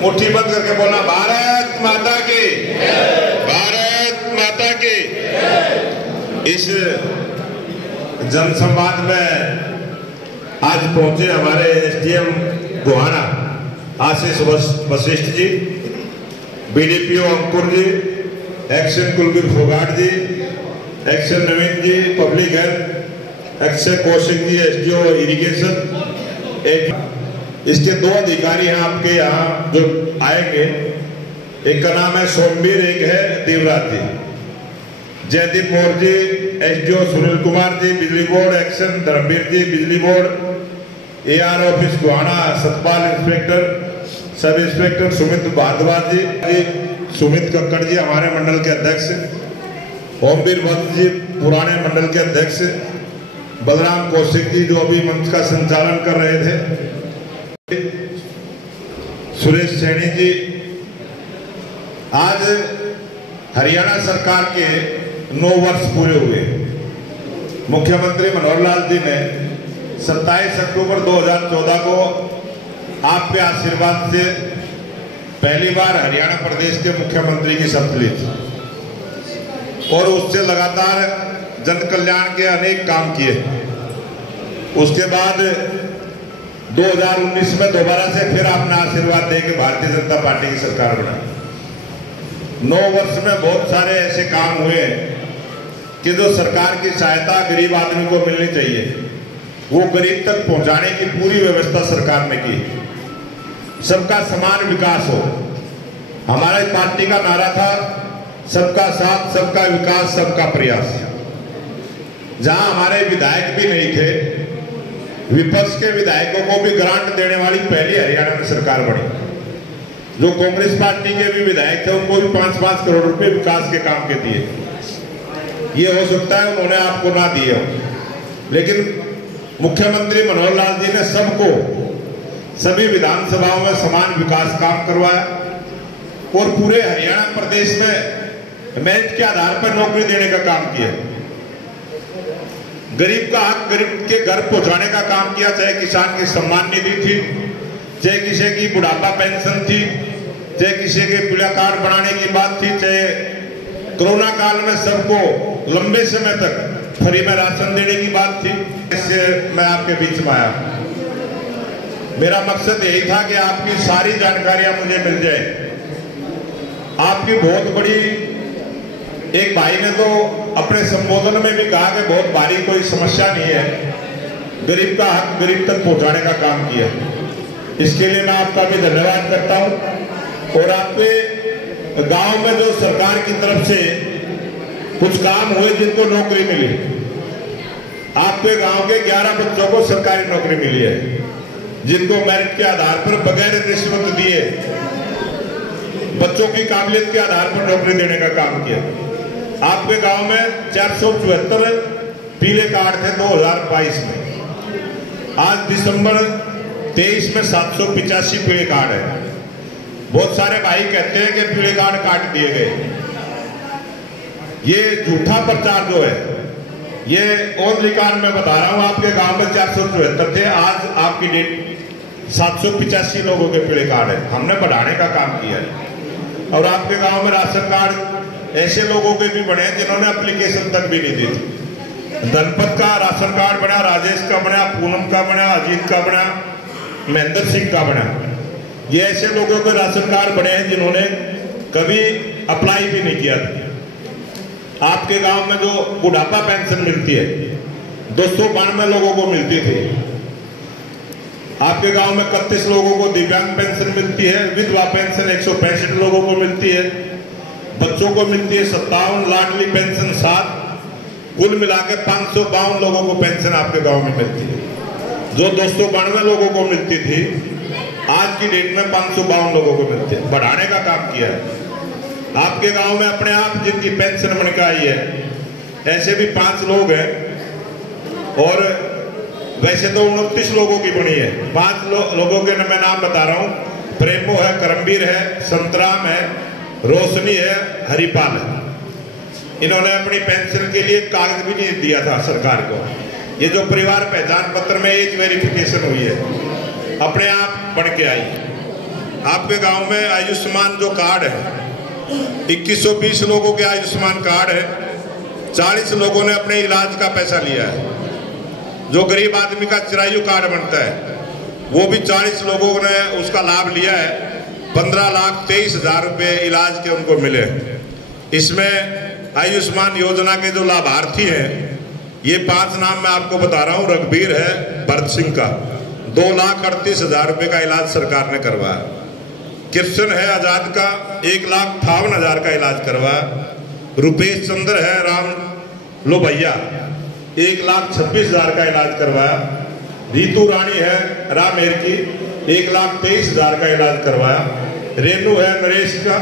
मुट्ठी बंद करके बोलना, भारत माता की, भारत माता की। इस जनसंवाद में आज पहुंचे हमारे एसडीएम गोहाना आशीष वशिष्ठ जी, बीडीपीओ अंकुर जी, एक्शन कुलबीर फोगाट जी, एक्शन नवीन जी public health, action Kaushik ji SDO irrigation. इसके 2 अधिकारी हैं आपके यहाँ जो आएंगे, एक का नाम है सोमवीर, एक है देवराज जी। जयदीप मौर्य जी एसडीओ, सुनील कुमार जी बिजली बोर्ड, एक्शन धर्मवीर जी बिजली board, AR office Gohana Satpal inspector, sub inspector Sumit Bhardwaj ji, Sumit Kakkar ji हमारे मंडल के अध्यक्ष, ओमवीर वत्स जी पुराने मंडल के अध्यक्ष, बलराम कौशिक जी जो अभी मंच का संचालन कर रहे थे, सुरेश सैनी जी। आज हरियाणा सरकार के 9 वर्ष पूरे हुए। मुख्यमंत्री मनोहर लाल जी ने 27 अक्टूबर 2014 को आपके आशीर्वाद से पहली बार हरियाणा प्रदेश के मुख्यमंत्री की शपथ ली थी और उससे लगातार जन कल्याण के अनेक काम किए। उसके बाद 2019 में दोबारा से फिर आपने आशीर्वाद दे के भारतीय जनता पार्टी की सरकार बनाई। 9 वर्ष में बहुत सारे ऐसे काम हुए कि जो सरकार की सहायता गरीब आदमी को मिलनी चाहिए वो गरीब तक पहुंचाने की पूरी व्यवस्था सरकार ने की। सबका समान विकास हो, हमारी पार्टी का नारा था सबका साथ, सबका विकास, सबका प्रयास। जहां हमारे विधायक भी नहीं थे, विपक्ष के विधायकों को भी ग्रांट देने वाली पहली हरियाणा में सरकार बनी। जो कांग्रेस पार्टी के भी विधायक थे उनको भी 5-5 करोड़ रुपए विकास के काम के दिए। ये हो सकता है उन्होंने आपको ना दिए हो, लेकिन मुख्यमंत्री मनोहर लाल जी ने सबको सभी विधानसभाओं में समान विकास काम करवाया और पूरे हरियाणा प्रदेश में मेरिट के आधार पर नौकरी देने का काम किया। गरीब का हक गरीब के घर पहुंचाने का काम किया, चाहे किसान की सम्मान निधि थी, चाहे किसी की बुढ़ापा पेंशन थी, चाहे किसी के पीड़ा कार्ड बनाने की बात थी, चाहे कोरोना काल में सबको लंबे समय तक फ्री में राशन देने की बात थी। इससे मैं आपके बीच में आया। मेरा मकसद यही था कि आपकी सारी जानकारियां मुझे मिल जाए। आपकी बहुत बड़ी, एक भाई ने तो अपने संबोधन में भी कहा कि बहुत भारी कोई समस्या नहीं है, गरीब का हक गरीब तक पहुंचाने का काम किया। इसके लिए मैं आपका भी धन्यवाद करता हूं। और आपके गांव में जो सरकार की तरफ से कुछ काम हुए जिनको नौकरी मिली, आपके गांव के 11 बच्चों को सरकारी नौकरी मिली है, जिनको मेरिट के आधार पर बगैर रिश्वत दिए बच्चों की काबिलियत के आधार पर नौकरी देने का काम किया। आपके गांव में 474 पीले कार्ड थे 2022 में। आज दिसंबर 23 में 785 पीले कार्ड है। बहुत सारे भाई कहते हैं कि पीले कार्ड काट दिए गए। ये झूठा प्रचार जो है, ये और रिकॉर्ड में बता रहा हूं, आपके गांव में 474 थे, आज आपकी डेट 785 लोगों के पीले कार्ड है। हमने बढ़ाने का काम किया है। और आपके गांव में राशन कार्ड ऐसे लोगों के भी बने जिन्होंने एप्लीकेशन तक भी नहीं दी थी। धनपत का राशन कार्ड बना, राजेश का बना, पूनम का बना, अजीत का बना, महेंद्र सिंह का बना। ये ऐसे लोगों के राशन कार्ड बने हैं जिन्होंने कभी अप्लाई भी नहीं किया था। आपके गांव में जो बुढ़ापा पेंशन मिलती है 292 लोगों को मिलती थी। आपके गांव में 31 लोगों को दिव्यांग पेंशन मिलती है, विधवा पेंशन 165 लोगों को मिलती है, बच्चों को मिलती है 57, लाडली पेंशन 7, कुल मिलाकर 552 लोगों को पेंशन आपके गांव में मिलती है। जो 292 लोगों को मिलती थी आज की डेट में 552 लोगों को मिलती है। बढ़ाने का काम किया है। आपके गांव में अपने आप जिनकी पेंशन बन के आई है ऐसे भी 5 लोग हैं, और वैसे तो 29 लोगों की बनी है। 5 लोगों के मैं नाम बता रहा हूँ। प्रेमो है, करमवीर है, संतराम है, रोशनी है, हरिपाल है। इन्होंने अपनी पेंशन के लिए कागज भी नहीं दिया था सरकार को। ये जो परिवार पहचान पत्र में एज वेरिफिकेशन हुई है अपने आप बन के आई। आपके गांव में आयुष्मान जो कार्ड है, 2120 लोगों के आयुष्मान कार्ड है, 40 लोगों ने अपने इलाज का पैसा लिया है। जो गरीब आदमी का चिरायु कार्ड बनता है वो भी 40 लोगों ने उसका लाभ लिया है। 15,23,000 रुपये इलाज के उनको मिले। इसमें आयुष्मान योजना के जो लाभार्थी हैं, ये 5 नाम मैं आपको बता रहा हूँ। रघुबीर है भरत सिंह का 2,38,000 रुपये का इलाज सरकार ने करवाया। कृष्ण है आजाद का 1,58,000 का इलाज करवाया। रुपेश चंद्र है राम लो भैया 1,26,000 का इलाज करवाया। रीतू रानी है रामेर की 1,23,000 का इलाज करवाया। रेनू है नरेश का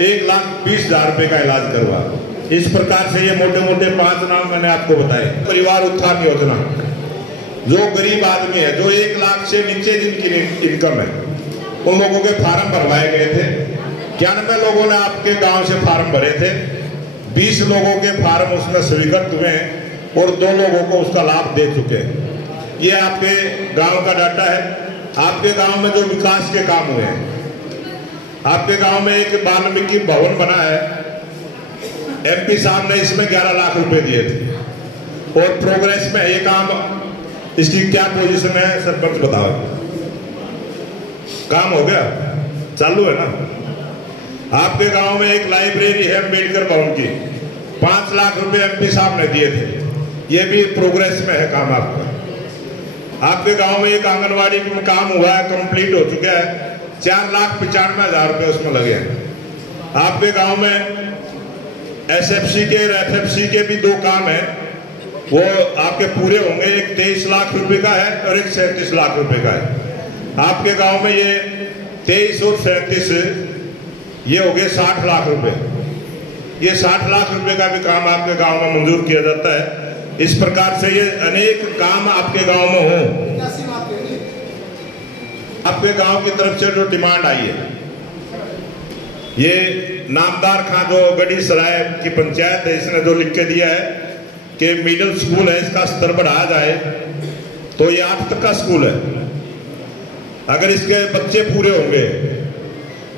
1,20,000 रुपये का इलाज करवाया। इस प्रकार से ये मोटे मोटे 5 नाम मैंने आपको बताए। परिवार उत्थान योजना, जो गरीब आदमी है, जो 1 लाख से नीचे जिनकी इनकम है, उन लोगों के फार्म भरवाए गए थे। 91 लोगों ने आपके गांव से फार्म भरे थे। 20 लोगों के फार्म उसमें स्वीकृत हुए और 2 लोगों को उसका लाभ दे चुके हैं। ये आपके गांव का डाटा है। आपके गांव में जो विकास के काम हुए हैं, आपके गांव में एक वाल्मीकि भवन बना है। एमपी साहब ने इसमें 11 लाख रुपए दिए थे और प्रोग्रेस में ये काम, इसकी क्या पोजीशन है सरपंच बताओ? काम हो गया? चालू है ना? आपके गांव में एक लाइब्रेरी है अम्बेडकर भवन की, 5 लाख रुपए एमपी साहब ने दिए थे। ये भी प्रोग्रेस में है काम आपका। आपके गांव में एक आंगनवाड़ी में काम हुआ है, कंप्लीट हो चुका है। 4,95,000 रुपए उसमें लगे हैं। आपके गांव में एसएफसी के और एफएफसी के भी 2 काम है, वो आपके पूरे होंगे। एक 23 लाख रुपए का है और एक 37 लाख रुपए का है। आपके गांव में ये 23 और 37 ये हो गए 60 लाख रुपए। ये 60 लाख रुपए का भी काम आपके गांव में मंजूर किया जाता है। इस प्रकार से ये अनेक काम आपके गांव में हो। आपके गांव की तरफ से जो डिमांड आई है, ये नामदार खां जो गढ़ी सराय की पंचायत है, इसने जो लिख के दिया है कि मिडिल स्कूल है, इसका स्तर बढ़ाया जाए। तो ये 8 तक का स्कूल है। अगर इसके बच्चे पूरे होंगे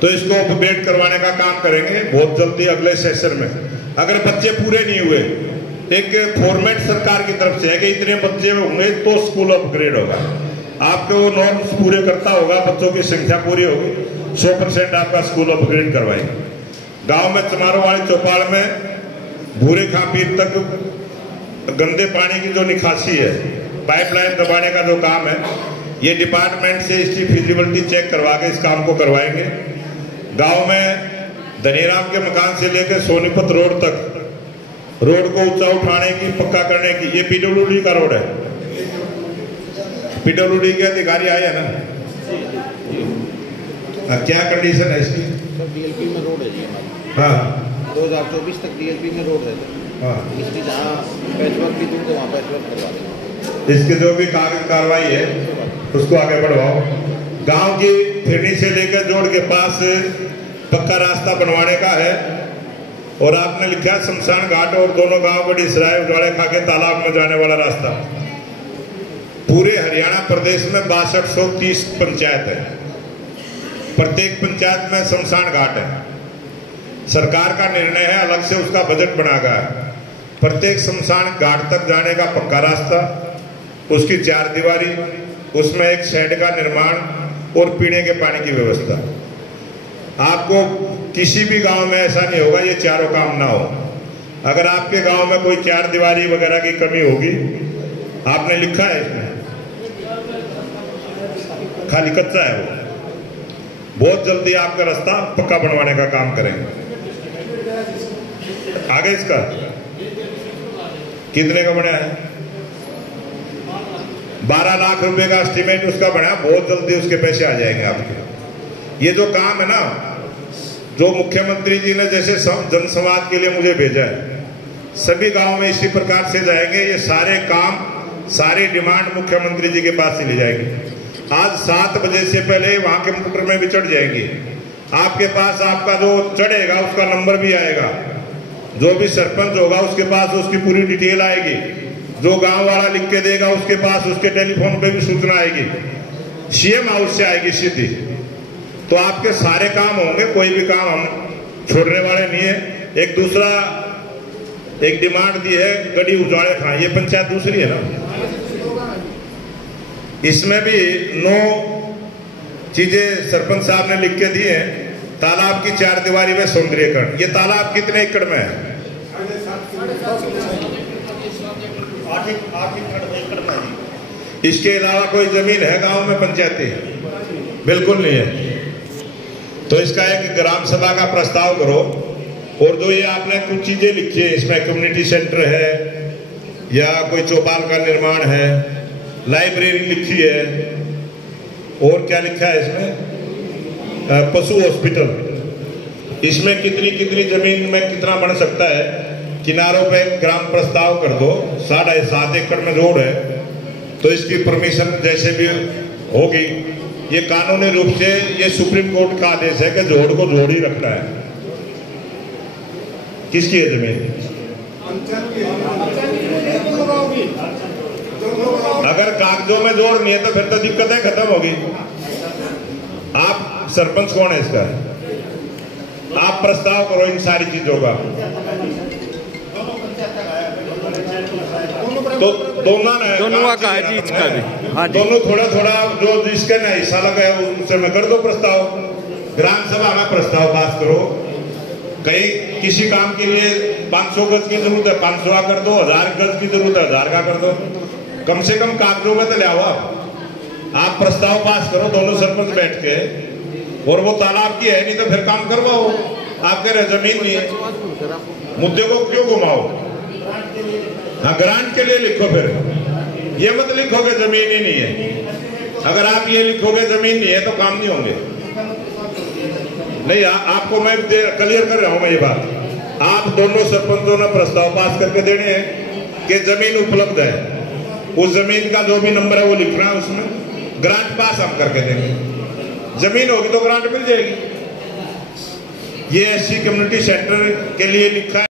तो इसको अपग्रेड करवाने का काम करेंगे बहुत जल्दी अगले सेशन में। अगर बच्चे पूरे नहीं हुए, एक फॉर्मेट सरकार की तरफ से है कि इतने बच्चे होंगे तो स्कूल अपग्रेड होगा। आपके वो नॉर्म्स पूरे करता होगा, बच्चों की संख्या पूरी होगी, 100% आपका स्कूल अपग्रेड करवाएंगे। गांव में चमारोवाड़ी चौपाल में भूरे खापीर तक गंदे पानी की जो निकासी है, पाइपलाइन दबाने का जो काम है, ये डिपार्टमेंट से इसकी फिजिबिलिटी चेक करवा के इस काम को करवाएंगे। गांव में धनीराम के मकान से लेकर सोनीपत रोड तक रोड को ऊंचा उठाने की, पक्का करने की, ये पीडब्ल्यूडी का रोड है। पीडब्ल्यूडी के अधिकारी आए हैं ना? क्या कंडीशन है इसकी? डीएलपी में रोड है जी हमारा। हाँ, 2024 तक डीएलपी में रोड है। हाँ, इसकी जहाँ पैचवर्क की दूर वहाँ पैचवर्क करवा दें। इसके जो भी कागज कार्रवाई है उसको आगे बढ़वाओ। गांव की फिरनी से लेकर जोड़ के पास पक्का रास्ता बनवाने का है। और आपने लिखा शमशान घाट और दोनों गांव बड़ी सराय उजाड़े खा के तालाब में जाने वाला रास्ता। पूरे हरियाणा प्रदेश में 6230 पंचायत है। प्रत्येक पंचायत में शमशान घाट है। सरकार का निर्णय है, अलग से उसका बजट बना गया है। प्रत्येक शमशान घाट तक जाने का पक्का रास्ता, उसकी 4 दीवारी, उसमें एक शेड का निर्माण और पीने के पानी की व्यवस्था। आपको किसी भी गांव में ऐसा नहीं होगा ये चारों काम ना हो। अगर आपके गांव में कोई 4 दीवारी वगैरह की कमी होगी, आपने लिखा है इसमें, खाली कच्चा है वो, बहुत जल्दी आपका रास्ता पक्का बनवाने का काम करेंगे। आगे इसका कितने का बना है? 12 लाख रुपए का एस्टीमेट उसका बना। बहुत जल्दी उसके पैसे आ जाएंगे आपके। ये जो काम है ना, जो मुख्यमंत्री जी ने जैसे जनसंवाद के लिए मुझे भेजा है, सभी गांव में इसी प्रकार से जाएंगे। ये सारे काम, सारी डिमांड मुख्यमंत्री जी के पास से ले जाएंगे। आज 7 बजे से पहले वहां कंप्यूटर में भी चढ़ जाएंगे। आपके पास आपका जो चढ़ेगा उसका नंबर भी आएगा। जो भी सरपंच होगा उसके पास उसकी पूरी डिटेल आएगी। जो गांव वाला लिख के देगा उसके पास उसके टेलीफोन पे भी सूचना आएगी। सीएम हाउस से आएगी सीधी। तो आपके सारे काम होंगे, कोई भी काम हम छोड़ने वाले नहीं है। एक दूसरा एक डिमांड दी है गड़ी उजाड़े खां, ये पंचायत दूसरी है ना, इसमें भी 9 चीजें सरपंच साहब ने लिख के दी हैं। तालाब की 4 दीवारी में सौंदर्यीकरण, ये तालाब कितने एकड़ में है? 8 एकड़ में। इसके अलावा कोई जमीन है गांव में पंचायती? बिल्कुल नहीं है। तो इसका एक ग्राम सभा का प्रस्ताव करो। और जो ये आपने कुछ चीजें लिखी है इसमें, कम्युनिटी सेंटर है या कोई चौपाल का निर्माण है, लाइब्रेरी लिखी है, और क्या लिखा है इसमें, पशु हॉस्पिटल, इसमें कितनी कितनी जमीन में कितना बन सकता है? किनारों पे ग्राम प्रस्ताव कर दो। 7.5 एकड़ में रोड है, तो इसकी परमिशन जैसे भी होगी, ये कानूनी रूप से ये सुप्रीम कोर्ट का आदेश है कि जोड़ को जोड़ ही रखना है। किसकी है जमीन? अगर कागजों में जोड़ नहीं है तो फिर तो दिक्कतें खत्म होगी। आप सरपंच कौन है इसका? आप प्रस्ताव करो इन सारी चीजों का। तो दोनों का है जी, इसका भी। हाँ जी। दोनों थोड़ा थोड़ा जो जिसका ना हिस्सा लगा है उससे में कर दो प्रस्ताव। ग्राम सभा में प्रस्ताव पास करो। कहीं किसी काम के लिए 500 गज की जरूरत है, 500 का कर दो। 1000 गज की जरूरत है, 1000 का कर दो। कम से कम कागजों में तो ले आओ। आप प्रस्ताव पास करो दोनों सरपंच बैठ के, और वो तालाब की है नहीं तो फिर काम करवाओ। आप कह रहे जमीन नहीं है, मुद्दे को क्यों घुमाओ? हाँ, ग्रांट के लिए लिखो। फिर ये मत लिखो कि जमीन ही नहीं है। अगर आप ये लिखोगे जमीन नहीं है तो काम नहीं होंगे। नहीं, आपको मैं क्लियर कर रहा हूं मैं ये बात। आप दोनों सरपंचों ने प्रस्ताव पास करके देने हैं कि जमीन उपलब्ध है। उस जमीन का जो भी नंबर है वो लिखना है, उसमें ग्रांट पास हम करके देंगे। जमीन होगी तो ग्रांट मिल जाएगी। ये एससी कम्युनिटी सेंटर के लिए लिखा है।